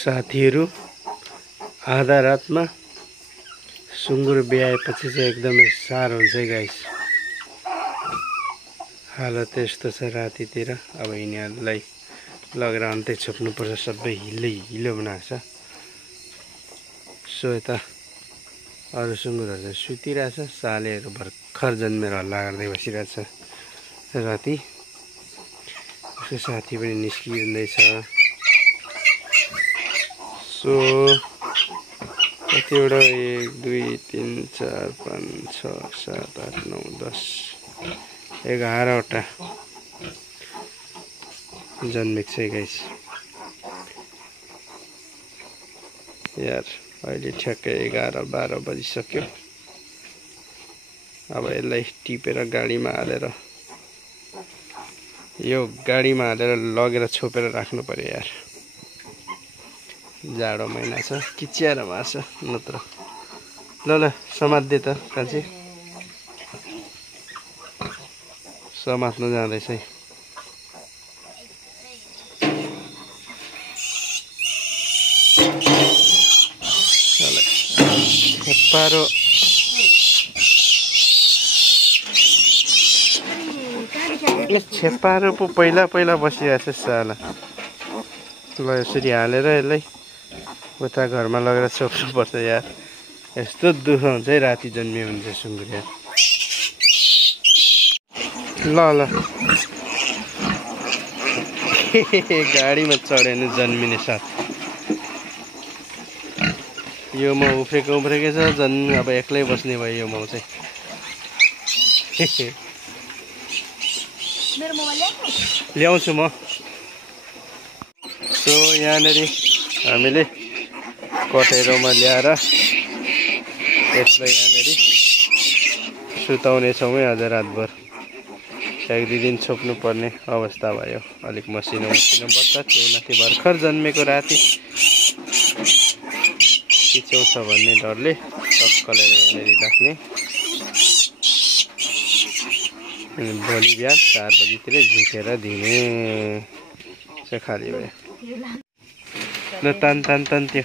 साथीहरु आधा रातमा सुँगुर ब्याएपछि चाहिँ एकदमै साह्रो हुन्छ है गाइस। हालत यस्तो छ रातितिर। अब यिनीहरूलाई लगेर अन्तै छोप्नुपर्छ। सबै हिलो बनाएको छ। सो यता अरू सुँगुरहरू चाहिँ सुतिरहेछ। सालेहरू भर्खर जन्मेर हल्ला गर्दै बसिरहेछ राति। उसको साथी पनि निस्किँदैछ। सो कतिवटा 1 2 3 4 5 6 7 8 9 10 11वटा जन्मेको छ गाइस। यार अहिले ठ्याक्कै 11 12 बजिसक्यो। अब यसलाई टिपेर गाडीमा हालेर लगेर छोपेर राख्नु पर्यो यार। जाडो महिना छ, किच्याएर मार्छ नत्र। ल समात्दे त कान्छी। समात्नु जाँदैछ है। छेपारो छेपारो पो पहिला बसिरहेछ साला। ल यसरी हालेर यसलाई उता घरमा लगेर छोप्नुपर्छ यार। यस्तो दुःख हुन्छ है राति जन्मियो भने चाहिँ सुँगुर यार। ल गाडीमा चढेन जन्मिने साथ। यो माउ उफ्रेकै छ। अब एक्लै बस्ने भयो यो माउ चाहिँ। ल्याउँछु म। सो यहाँनिर हामीले कटेरोमा ल्याएर यसलाई यहाँनिर सुताउने छौँ है आज रातभर। 1-2 दिन छोप्नु पर्ने अवस्था भयो। अलिक मसिनो बस्छ। त्यही माथि भर्खर जन्मेको राति चिच्याउँछ भन्ने डरले टक्कले यहाँनिर राख्ने। अनि भोलि बिहान 4 बजीतिर झिकेर दिने चाहिँ खाली भयो। ल तान त्यो